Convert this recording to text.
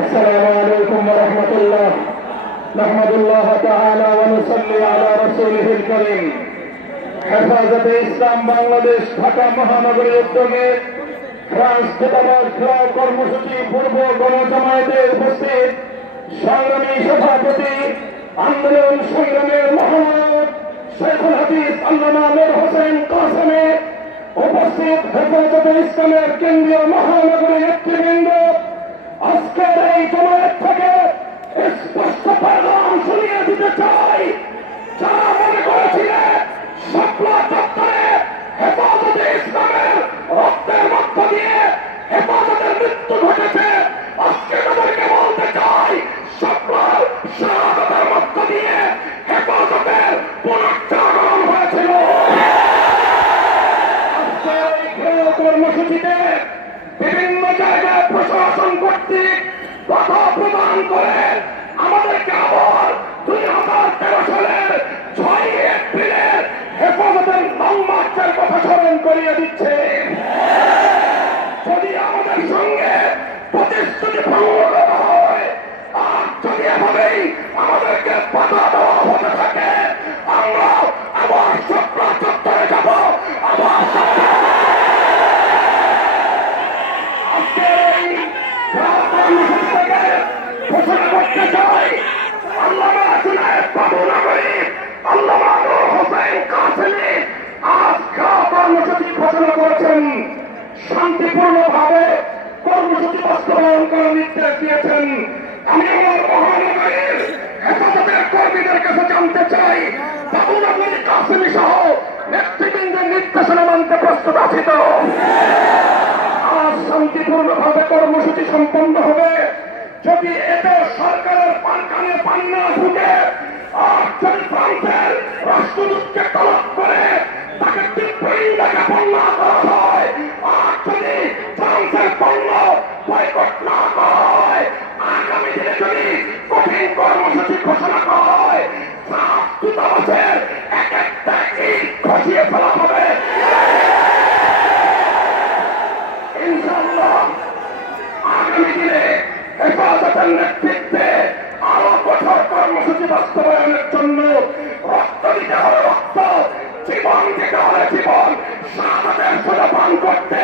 السلام عليكم ورحمة الله نحمد الله تعالى ونصلي على رسوله الكريم হেফাজতে ইসলাম বাংলাদেশ ঢাকা মহানগরী উদ্যোগে ফ্রান্স দূতাবাস ঘেরাও কর্মসূচি পূর্ব গণজামায়াতে উপস্থিত সংগ্রামী সভাপতি আন্দোলন সংগ্রামের মহানায়ক শেখুল হাদিস আল্লামা নূর হোসেন কাসেমে উপস্থিত হেফাজতে ইসলামের কেন্দ্রীয় মহানগরী নেতৃবৃন্দ আজকের এই জমায়েত থেকে স্পষ্ট পেগাম শুনিয়ে দিতে চাই। যারা মনে করেছিলেন শাপলা চত্বরে হেফাজতে ইসলামের রক্তের মধ্য দিয়ে হেফাজতের মৃত্যু ঘটেছে, আজকে তাদেরকে বলতে চাই শাপলার শাহাদাতের মধ্য দিয়ে হেফাজতের পুনর্জাগরণ হয়েছিল। আজকের এই ঘেরাও কর্মসূচিতে বিভিন্ন জায়গায় প্রশাসন কর্তৃক বাধা প্রদান করে আমাদেরকে আবার 2013 সালের 6 এপ্রিলের হেফাজতের লং মার্চের কথা স্মরণ করিয়ে দিচ্ছে। যদি আমাদের সঙ্গে প্রতিশ্রুতি ভঙ্গ করা হয় আর যদি এভাবেই আমাদেরকে বাধা দেওয়া হতে থাকে, আমরা আবার শাপলা চত্বরে যাব। আবার ঘোষণা করতে চাই আল্লামা জুনায়েদ বাবুনগরী আল্লামা নূর হোসেন কাসেমী আজ কর্মসূচি ঘোষণা করেছেন। শান্তিপূর্ণভাবে কর্মসূচি বাস্তবায়ন করার নির্দেশ দিয়েছেন। আমি আমার মহানগরীর হেফাজতের কর্মীদের কাছে জানতে চাই বাবুনগরী কাসেমী সহ নেতৃবৃন্দের নির্দেশনা মানতে প্রস্তুত আছি তো? আজ শান্তিপূর্ণভাবে কর্মসূচি সম্পন্ন হবে। যদি এতে সরকারের কানে পানি না ঢুকে আর যদি ফ্রান্সের রাষ্ট্রদূতকে তলব করে তাকে তীব্র নিন্দা জ্ঞাপন না করা হয় আর যদি ফ্রান্সের পণ্য বয়কট না করা হয়, আগামী দিনে যদি কঠিন কর্মসূচি ঘোষণা করা হয়, ফ্রান্স দূতাবাসের এক একটা ইট খসিয়ে ফেলা হবে। ইনশাআল্লাহ আগামী দিনে হেফাজতের নেতৃত্বে আরো কঠোর কর্মসূচি বাস্তবায়নের জন্য রক্ত দিতে হবে রক্ত, জীবন দিতে হবে জীবন, শাহাদাতের সোজা পান করতে